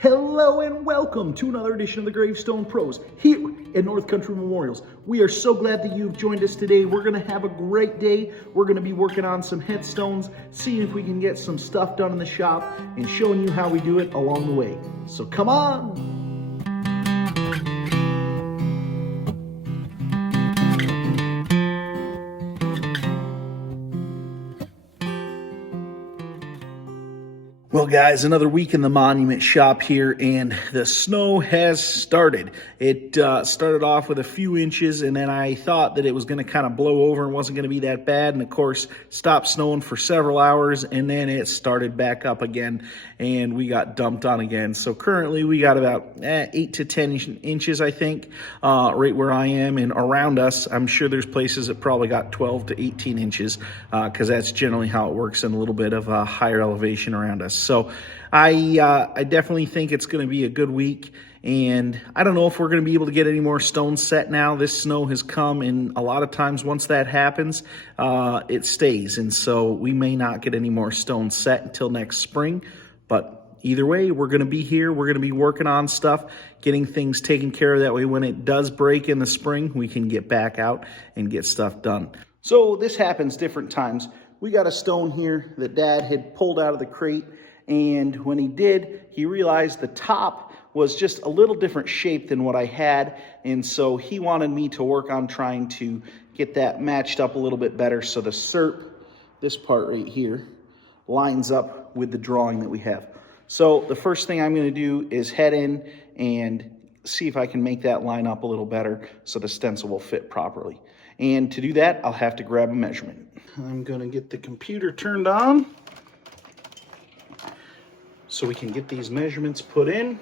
Hello and welcome to another edition of the Gravestone Pros here at North Country Memorials. We are so glad that you've joined us today. We're going to have a great day. We're going to be working on some headstones, seeing if we can get some stuff done in the shop, and showing you how we do it along the way. So come on! Well, guys, another week in the monument shop here, and the snow has started. It started off with a few inches, and then I thought that it was going to kind of blow over and wasn't going to be that bad, and of course, stopped snowing for several hours, and then it started back up again, and we got dumped on again. So currently, we got about 8 to 10 inches, I think, right where I am, and around us, I'm sure there's places that probably got 12 to 18 inches, because that's generally how it works in a little bit of higher elevation around us. So I definitely think it's going to be a good week, and I don't know if we're going to be able to get any more stones set now. This snow has come, and a lot of times once that happens, it stays, and so we may not get any more stones set until next spring. But either way, we're going to be here. We're going to be working on stuff, getting things taken care of. That way, when it does break in the spring, we can get back out and get stuff done. So this happens different times. We got a stone here that Dad had pulled out of the crate. And when he did, he realized the top was just a little different shape than what I had. And so he wanted me to work on trying to get that matched up a little bit better. So the SERP, this part right here, lines up with the drawing that we have. So the first thing I'm going to do is head in and see if I can make that line up a little better so the stencil will fit properly. And to do that, I'll have to grab a measurement. I'm going to get the computer turned on so we can get these measurements put in,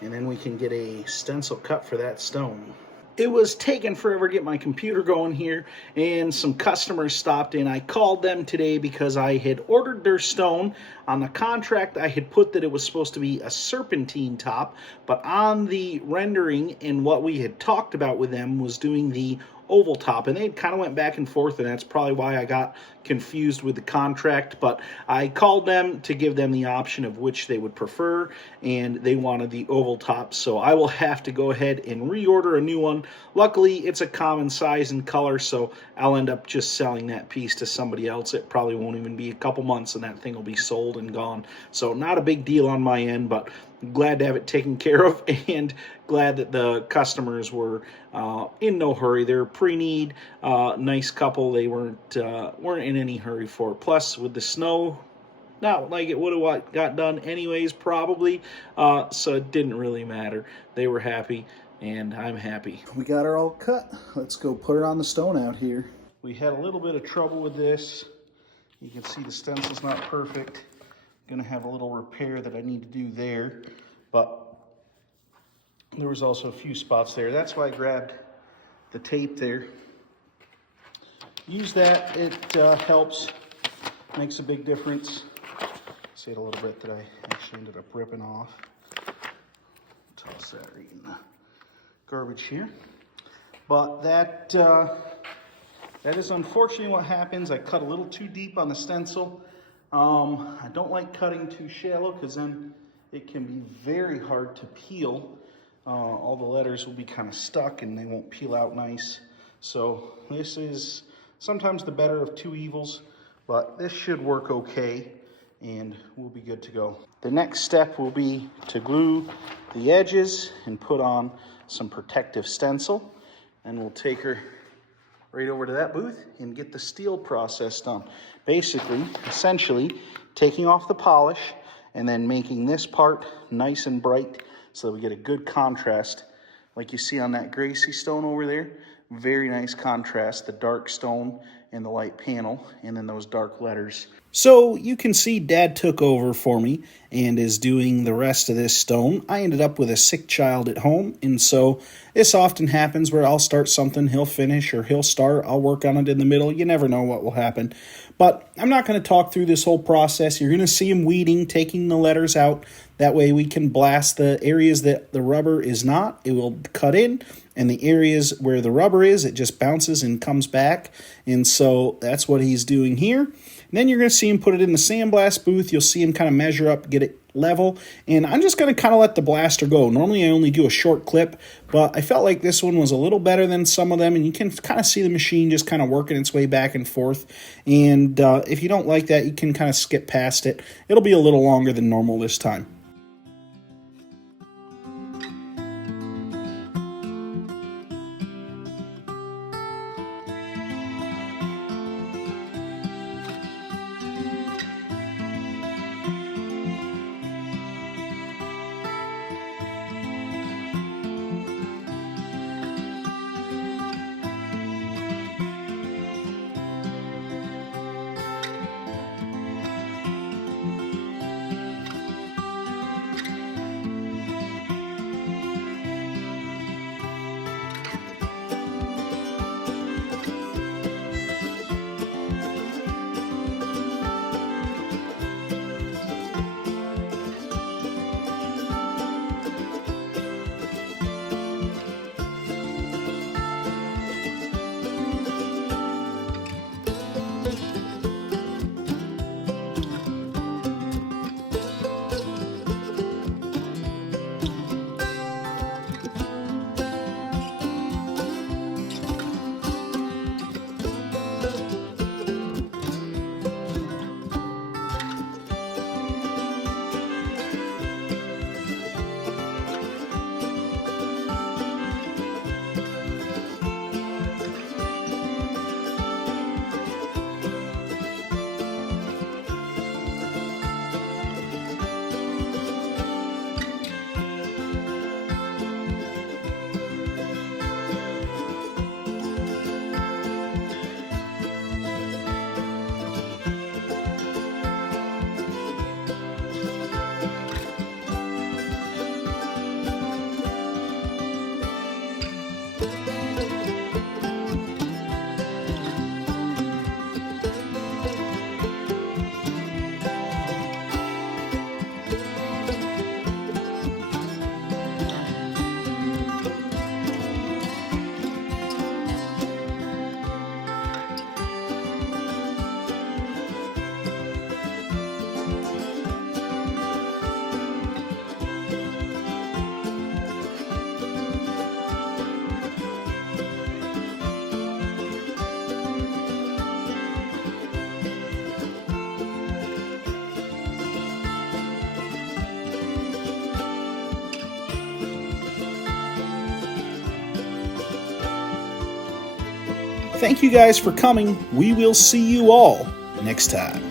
and then we can get a stencil cut for that stone. It was taking forever to get my computer going here, and some customers stopped in. I called them today because I had ordered their stone. On the contract, I had put that it was supposed to be a serpentine top, but on the rendering and what we had talked about with them was doing the oval top, and they kind of went back and forth, and that's probably why I got confused with the contract. But I called them to give them the option of which they would prefer, and they wanted the oval top, so I will have to go ahead and reorder a new one. Luckily, it's a common size and color, so I'll end up just selling that piece to somebody else. It probably won't even be a couple months, and that thing will be sold and gone. So not a big deal on my end, but glad to have it taken care of, and glad that the customers were in no hurry. They're pre-need, nice couple. They weren't in any hurry for it. Plus, with the snow, not like it would have got done anyways, probably. So it didn't really matter. They were happy, and I'm happy. We got her all cut. Let's go put her on the stone out here. We had a little bit of trouble with this. You can see the stencil's not perfect. Gonna have a little repair that I need to do there, but there was also a few spots there. That's why I grabbed the tape there. Use that, it helps, makes a big difference. See it a little bit that I actually ended up ripping off. Toss that right in the garbage here. But that is unfortunately what happens. I cut a little too deep on the stencil. I don't like cutting too shallow because then it can be very hard to peel. All the letters will be kind of stuck and they won't peel out nice. So this is sometimes the better of two evils, but this should work okay and we'll be good to go. The next step will be to glue the edges and put on some protective stencil, and we'll take her right over to that booth and get the steel process done. Basically, essentially, taking off the polish and then making this part nice and bright so that we get a good contrast. Like you see on that Gracie stone over there, very nice contrast, the dark stone and the light panel, and then those dark letters. So you can see Dad took over for me and is doing the rest of this stone. I ended up with a sick child at home, and so this often happens where I'll start something, he'll finish, or he'll start, I'll work on it in the middle. You never know what will happen. But I'm not going to talk through this whole process. You're going to see him weeding, taking the letters out. That way we can blast the areas that the rubber is not. It will cut in, and the areas where the rubber is, it just bounces and comes back. And so that's what he's doing here. And then you're going to see him put it in the sandblast booth. You'll see him kind of measure up, get it level, and I'm just going to kind of let the blaster go. Normally I only do a short clip, but I felt like this one was a little better than some of them, and you can kind of see the machine just kind of working its way back and forth. And if you don't like that, you can kind of skip past it. It'll be a little longer than normal this time. Thank you guys for coming. We will see you all next time.